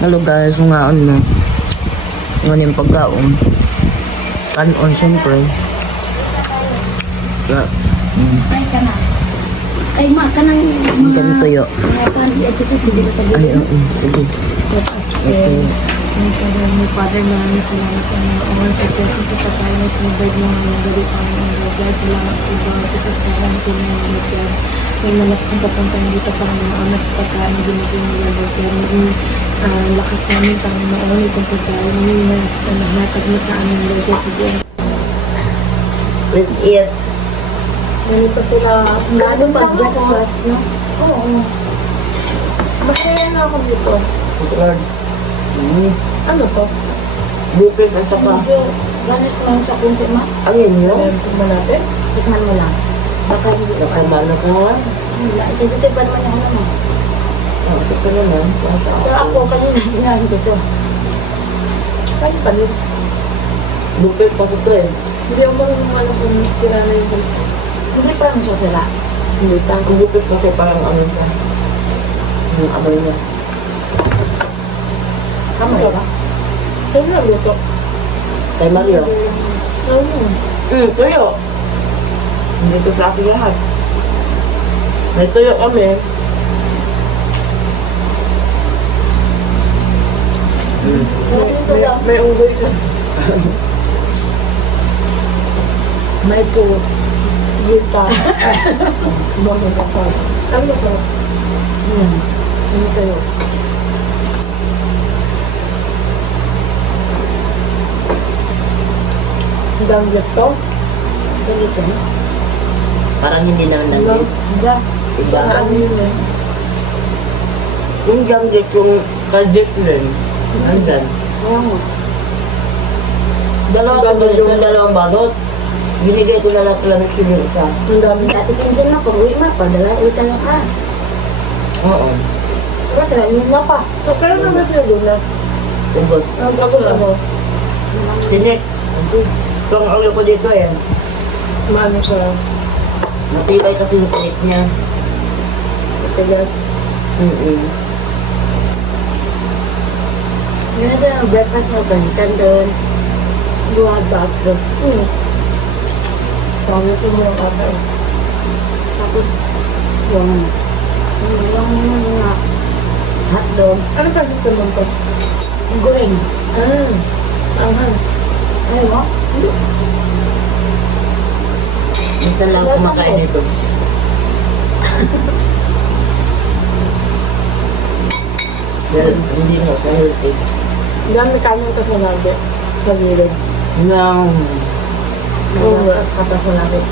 Hello guys, nga ano, nga yung pagkaon. Kanon, siyempre. Kaya, mm, Ay, ka na. Ay, ma, ka nang ang ganito tuyo. mga ito sa sige sa Ay, gilid. oo, sige. Ito. eh, ang Father, my Father, maraming salamat po na oras sa Pilipinas sa pagkain at provide mo ang mga gali pa ng mga God. Salamat po ba? Tapos, salamat po ng mga God. May malak ang papunta dito pa ng amat sa pagkain na ginagawa nila, Lord God. Maging ah, lakas namin, Panginoon, itong pagkain namin na na nagnatag mo sa amin, Lord God. Sige, Let's eat. Ganito sila, gaano pa breakfast, no? Oo. Masaya na ako dito. Lord. Mm. Ano to? Bukit at saka. Ganis lang sa kunti, ma. Ang inyo? Tikman natin? Tikman mo lang. Baka hindi ko ano. Nakamano ka nga. Wala. Sensitive pa naman ano mo. Oh, ito ka naman. Pero ako, kanina, ginahin ko to. Ay, panis. Bukit pa ito eh. Hindi ako marunong ano kung sira na kunti. Hindi pa naman siya sira. Hindi pa. Kasi parang ano niya. Kamay ba? Na luto? Kay Mario. Oo. Mm. Hindi ko sa akin lahat. May tuyo kami. Mm. May, may unggoy siya. may po. Gita. Ka pa. Ano masarap? Yan. Ano kayo? Danggit to? Danggit yan? Parang hindi naman nandito. Hindi. Iba. Ano yun eh? Yung gamit yung ka-different. Andyan. Kaya mo. Dalawa ka ganito, dalawang balot. Binigay ko na lang lang yung isa. Ang dami. Dati pinsan mo, pag uwi mo, padala, uwitan mo ka. Oo. Diba, tinanin na pa. Kaya naman sila doon na. Ubos. Ang tapos ano? Tinik. Ito ang ulo ko dito eh. Maano siya? Matibay kasi yung tinik niya. Matigas. Mm-mm. Ganito yung breakfast mo, panikan doon. Buhat ba ako? Hmm. Sabi ko mo yung ata. Tapos, yung, yung, yung, mga hotdog. Ano kasi ito mo to? Yung goreng. Ah, anghang. Ano mo? Minsan lang ako kumakain nito. Dahil hindi mo sa healthy. Dami kanin ka sa nugget. Sa gilid. No. Oo, tapos kata sa nugget.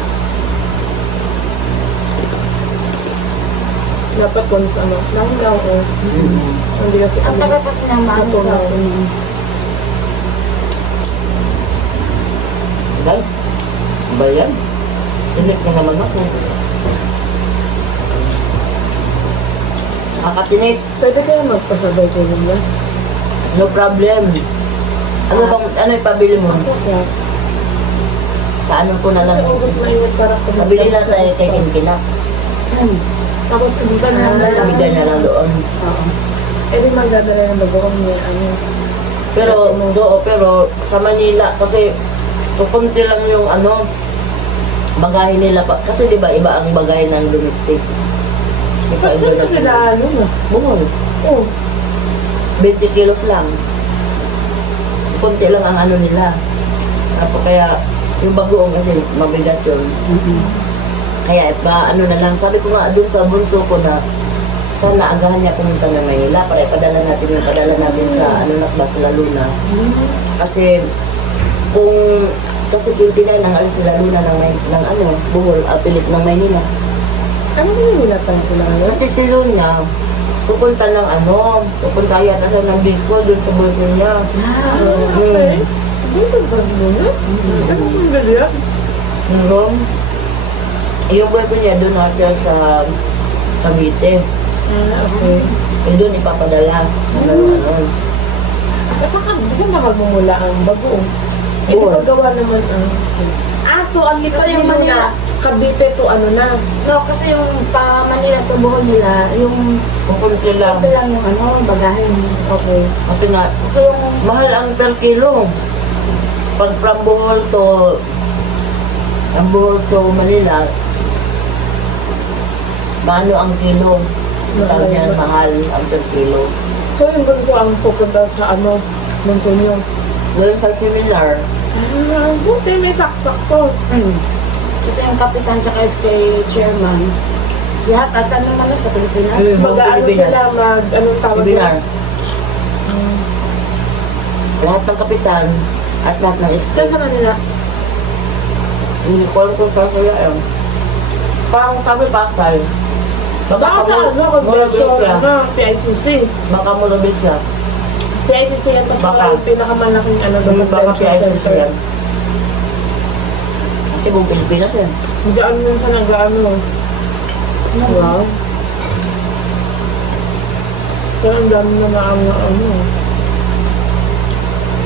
Dapat kung sa ano, lang daw eh. Mm. Hindi kasi Ang ano. tagal kasi ng maano sa akin. Dahil, ba yan? Tinik na naman ako. Nakakatinik. Pwede kaya magpasabay ko yan? No problem. Ano bang, ano ipabili mo? Yes. Sa ano ko na lang. Kasi ubos mainit para kumain. Pabili na tayo kay Kinkinak. Tapos hindi ka na Ah, Bigay na lang doon. Oo. Eh di magdadala ng bago kami ano. Pero, do, pero sa Manila, kasi kukunti lang yung ano, bagahe nila pa. Kasi di ba iba ang bagahe ng domestic. Iba Saan na ba sila ano na? Bungol. Oo. 20 kilos lang. Kunti lang ang ano nila. Tapos kaya, yung bagoong kasi mabigat yun. Kaya ba, ano na lang, sabi ko nga dun sa bunso ko na sana agahan niya pumunta ng Manila para ipadala natin yung padala natin sa ano Lakbat Luna. Kasi kung kasi 29 ang alis nila Luna ng, May- ng ano, Bohol, apilit ng Maynila. Ano yung nilatan ko lang yun? Kasi si Luna, pupunta ng ano, pupunta yata siya ng Bicol dun sa boyfriend niya. Ah, Mm. okay. Dito ba muna? Ano sundali yan? Yung, yung boyfriend niya doon natin sa Cavite. Ah, okay. Eh doon ipapadala. Ano, ano. At saka, saan magmumula ang bagoong? Eh, di Bohol. ba gawa naman ang... Ah, so ang lipat Kasi yung Manila, Manila. Cavite to ano na. No, kasi yung pa Manila to Bohol nila, yung Kukunti lang. ito lang yung ano, bagahe. Okay. Kasi nga, So yung mahal ang per kilo. Pag from Bohol to ang Bohol to Manila, maano ang kilo? Tawag niya mahal ang per kilo. So yung bunso ang pupunta sa ano, bunso niyo. Well, sa seminar, Ah, buti may saksak-to. Mm. Kasi yung kapitan tsaka SK chairman, lahat ata naman na sa Pilipinas. Mm. Mag-ano Pilipinas. sila, mag, anong tawag seminar, yun? lahat ng kapitan at lahat ng Saan estate. sa Manila? Hindi ko alam kung saan kaya yun. Parang sabi Pasay. Baka sa ano, Mulabit convention, ano, PICC. Baka mulabit siya. PICC yan, kasi Baka. yung pinakamalaking ano, Baka convention PICC center. yan. Kasi buong Pilipinas yan. Gaan mo sa nag-ano. Wow. Pero ang dami na na ang ano.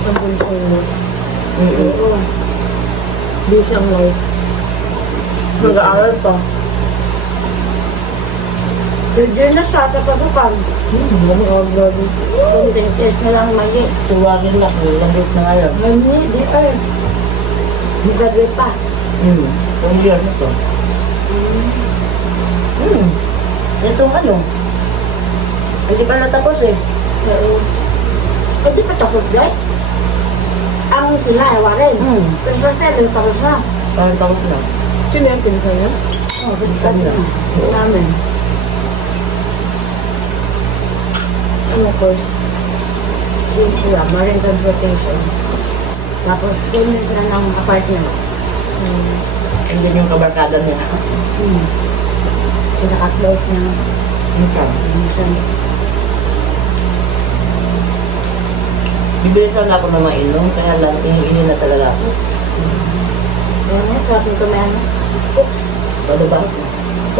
Ang bunso mo. Oo. Busy ang life. Nag-aaral pa. Pwede na siya sa pasukan. Hmm, ano ang grabe. Kung test na lang mali. Suwagin na, mulabit na ngayon. Mali, di ay. Di graduate pa. Hmm. One year na to. Hmm. Itong ano? Hindi pa natapos eh. Oo. Eh, di pa tapos guys. Ang sila, eh, Warren. Hmm. Pero sa sila, tapos na. Parang tapos na. Sino yung pinsan niya? Oh, basta kasi na. Namin. Ano course? Same sila, marine transportation. Tapos, same din sila ng apartment. Hmm. Hindi yung kabarkada niya. Hmm. Pinaka-close niya. Minsan. Minsan. Bibilisan na ako na mainom, kaya lang ini na talaga ako. Kaya nga, sabi ko may ano. Oops. Bababa ako.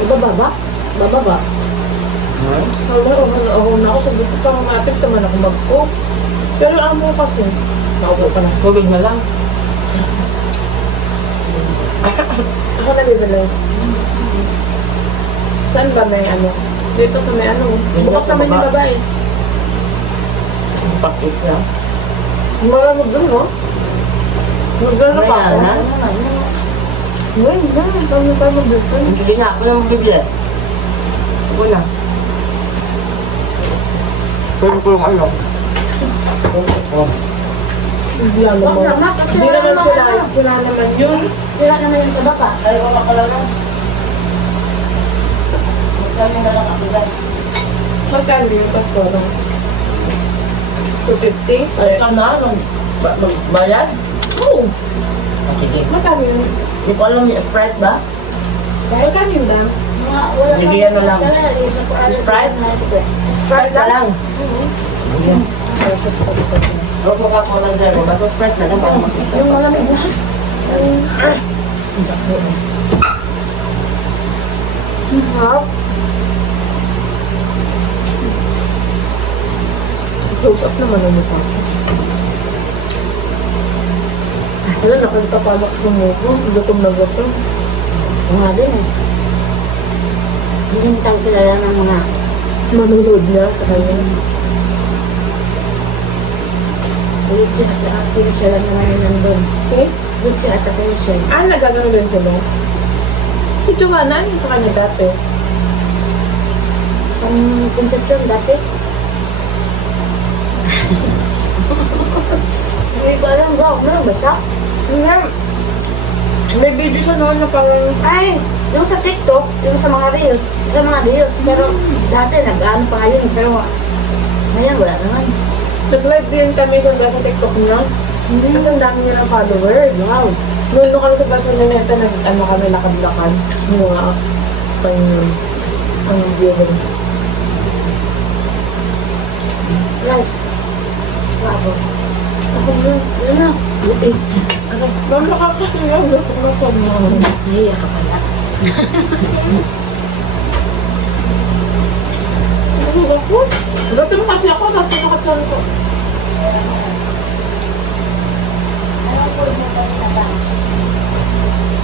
Pagbababa? Bababa? Ha? Wala, wala ako na ako. Sabi ko, pang matik naman ako mag-cook. Pero amo kasi, naupo ka na. Tubig na lang. Ako nabibili. Saan ba may ano? Dito sa may ano? Bukas sa yung baba. babae. Pakit na. Malamog dun, no? Nagdala pa ako. Na. Ano naman, ano? Ngayon na, dami tayo mag-dito. Hindi na ako na magbibili. Ako na. Pero kung ano. Oh. Hindi ano mo. Hindi naman sila, ano. sila naman yun. Sila naman yung sa baka. Ay, wala ka lang lang. Magkano na lang ako lang. Magkano yung pastoro? 250? Ay, ka na. ba- Magbayad? Oo. Ah, Sige. Magkano yun? Hindi ko alam yung Sprite ba? Magkano yun, wala Bigyan na lang. Sprite? Sprite? Sprite na lang. Ayan. Versus pastoro. Huwag mo ka cola zero. Basta Sprite na lang para mas masarap. Yung malamig na. Ang harap. Close up naman ang mukha. Wala, nakagtapalak sa mukha. Gutom na gutom. Ito nga din eh. Hindi tayo kilala ng mga Manunood niya sa kanya. Lucia at lang naman yung nandun. Si? Lucia at Michelle. Ah, nagagano din sila. Si Joanna, ano sa kanya dati? Sa Concepcion dati. Hindi ko alam ba? Meron ba siya? Nga. May video siya noon na parang Ay, yung sa TikTok, yung sa mga reels, sa mga reels, pero dati nag-ano pa yun, pero ngayon wala naman. nag-live din kami sa sa TikTok niya. Kasi ang dami niya ng followers. Wow. Noon nung kami sa Barceloneta, nag, ano kami, lakad-lakad. Yung mga Spanish ang viewers. Rice. Bravo. Ako na, Yun na. Ano. Gusto ko sa mga. Nahiya ka pala. Ba po? Dati mo kasi ako, nasa nakatyan ko.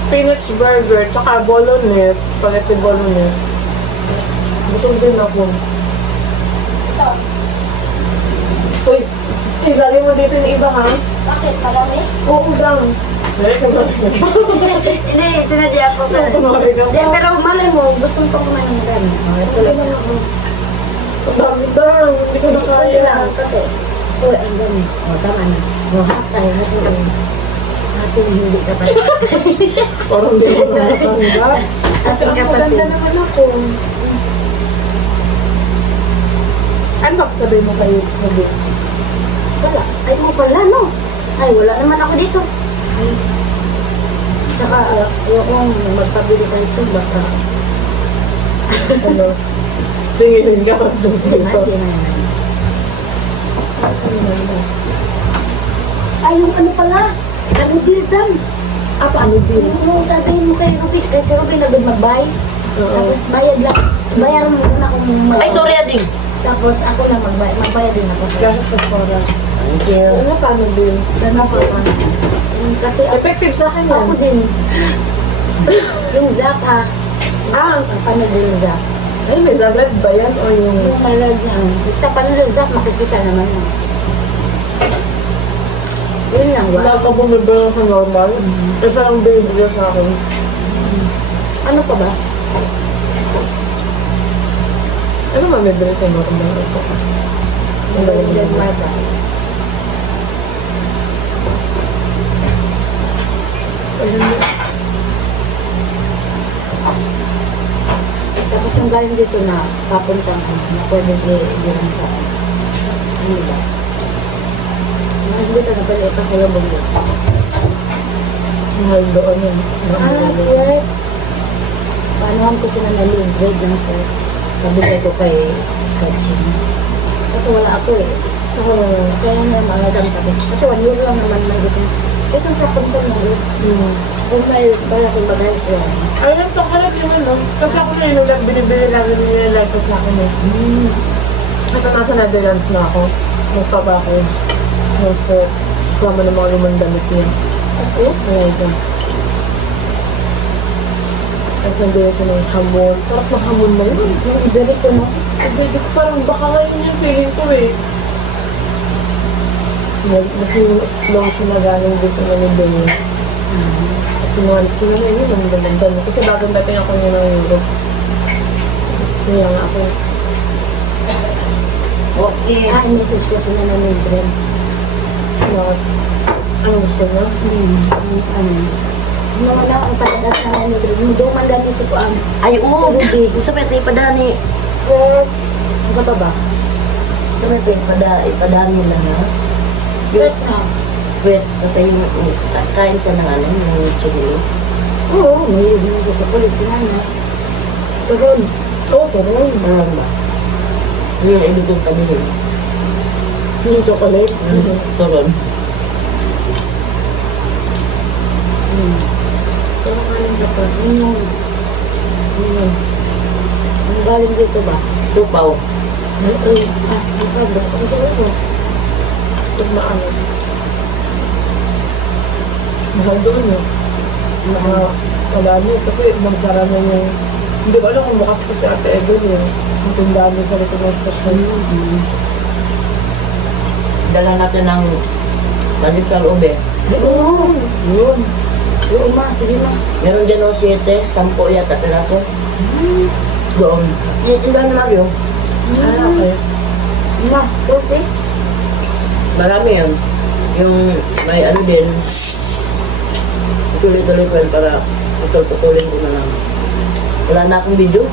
spinach burger, tsaka bolognese, spaghetti bolognese. Gutom din ako. Uy, igali mo dito yung iba ha? Bakit? Marami? Oo lang. Hindi, sinadya ako ka. Hindi, pero malay mo, gusto ko kumain ng marami. Ito lang sa ako. Ang dami daw, hindi ko na kaya. lang, pati. Uy, ang dami. O, tama na. O, half tayo. Half tayo. Ating hindi ka pa. Parang hindi ko na. Ate, Ating ang maganda kapatid. naman ako. Ano ba sabihin mo kayo? Hindi. Wala. Ay, mo pala, no? Ay, wala naman ako dito. Ay. Saka, ayokong magpabili kayo sa baka. Ano? Singilin ka na yan. Ay, yung ano pala? Ano dildan? Ah, paano din? Yung sabihin mo kay Rubis, kahit si Rubin nagod mag-buy. Oo. Tapos bayad lang. Bayar mo muna kung Ay, sorry, Ading. Tapos ako lang mag-buy. Magbayad din ako. Gakas ka para. Thank you. Ano, paano din? Ganun po. Mm, Kasi Effective sa akin yan. ako din. yung zap ha. Ah, Paano din zap? ay, may zaglag ba yan? O yung... Yung malag yan. Sa paano din zap, makikita naman yan. Yun lang ba? Wala ka bumibili sa normal. Isa lang binibili sa akin. Ano pa ba? Ano mamibili sa normal? Ang galing Golden mo. Marta. Ayun. Tapos ang galing dito na papuntang ano, na pwede i-ilan sa ano ba? Galing dito na pwede ipasalubog mo. Mahal doon yun. Ah, flirt. Paanohan ko sila na low grade ng flirt. Pabigay ko kay Katsin. Kasi wala ako eh. Oo. Kaya na mga dami tapos. Kasi one year lang naman may dito. Ito sa na yun. Hmm. Kung may bala kong bagay sila. Ay, lang to kalag yung ano. Kasi ako na yung lang binibili lang yung nilalike ko sa akin eh. Hmm. At nasa Netherlands na ako. Magpapackage. Also, kasama ng mga limang damit niya. Ako? Kaya ito. At nandito siya ng hamon. Sarap ng hamon na yun. Yung iberi ko no? Ang baby ko parang baka ngayon yung feeling ko eh. Kasi yung lotion na galing dito na nabili. Kasi mga sino na yun, ang no? Kasi bagong dating ako yun ng Europe. Kaya nga ako. Okay. Ah, message ko sila na Mildred. Bakit? Ano gusto niya? Hmm. Ano? Ano? Na ang patagas na Mildred? Muduman dati si Kuan. Ay, oo. Gusto pa tayo padani. Flirt. Ano pa ba? Gusto pa pada, ipadani lang ha. Flirt na. Wait, sa tayo kain siya ng ano, ng chocolate. Oo, mahilig na sa chocolate. Sinana. Turon. Oo, turon. Meron ba? Yung ibig kong sabihin. Yung chocolate. Mm. Turon. Hmm. Ko nga lang ito. Yung... Yung... Ang galing dito ba? Tupaw. Ay, ay. Ah, ang kabo. Ang kabo. Ito na ano. Mahal doon eh. Mga kalami kasi magsara na yung hindi ko alam kung bukas pa si Ate Evel eh. Ang tindahan niya sa likod ng stasyon. Hmm. Dala natin ng Manisal Ube. Oo. Yun. Oo ma, sige ma. Meron dyan o 7, 10 yata piraso. Doon. Yung tindahan na Mario. Ah, okay. Ma, okay. Marami yun. Yung may ano din. Tuloy-tuloy yun para putol-putulin ko na lang. Wala na akong video.